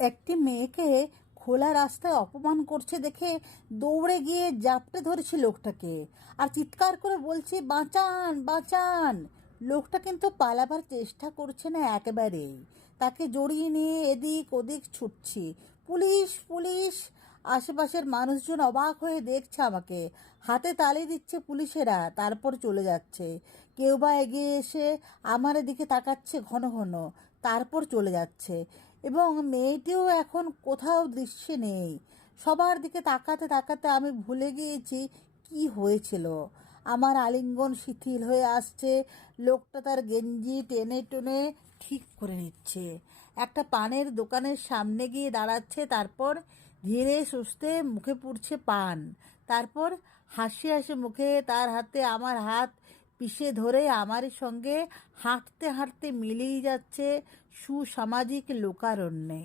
একটি মেয়েকে খোলা রাস্তায় অপমান করছে দেখে দৌড়ে গিয়ে জাপটে ধরেছে লোকটাকে আর চিৎকার করে বলছে, বাঁচান বাঁচান। লোকটা কিন্তু পালাবার চেষ্টা করছে না একেবারেই। তাকে জড়িয়ে নিয়ে এদিক ওদিক ছুটছি। Police police! আশেপাশের মানুষজন অবাক হয়ে দেখছে আমাকে। হাতে তালি দিচ্ছে পুলিশেরা, তারপর চলে যাচ্ছে। কেউ বা এগিয়ে এসে আমার দিকে তাকাচ্ছে ঘন ঘন, তারপর চলে যাচ্ছে। এবং মেয়েটিও এখন কোথাও দৃশ্যে নেই। সবার দিকে তাকাতে তাকাতে আমি ভুলে গিয়েছি কি হয়েছিল। আমার আলিঙ্গন শিথিল হয়ে আসছে। লোকটা তার গেঞ্জি টেনে টেনে ঠিক করে নিচ্ছে। একটা পানের দোকানের সামনে গিয়ে দাঁড়াচ্ছে, তারপর ধীরে সুস্থে মুখে পুড়ছে পান। তারপর হাসি হাসি মুখে তার হাতে আমার হাত পিষে ধরে আমার সঙ্গে হাঁটতে হাঁটতে মিলেই যাচ্ছে সুসামাজিক লোকারণ্যে।